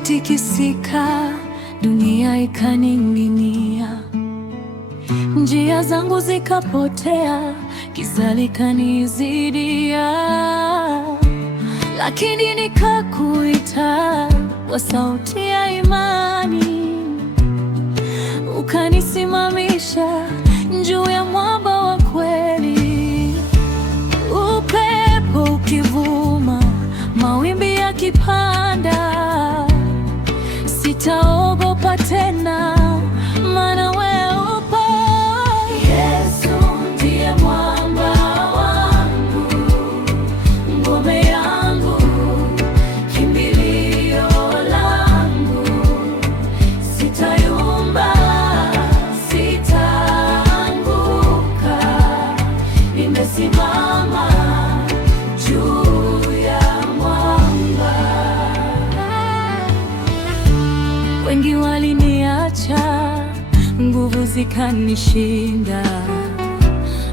nilipotikisika, dunia ikaning'inia, njia zangu zikapotea, giza likanizidia. Lakini nikakuita kwa sauti ya imani, ukanisimamisha juu ya mwamba wa kweli. Upepo ukivuma, mawimbi yakipanda, sitaogopa tena, maana wewe upo. Yesu ndiye mwamba wangu, ngome yangu, kimbilio langu. Sitayumba, sitaanguka, nimesimama juu ya mwamba. Wengi waliniacha, nguvu zikanishinda,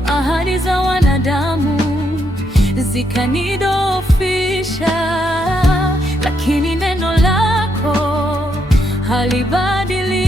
ahadi za wanadamu zikanidhoofisha, lakini neno lako halibadiliki.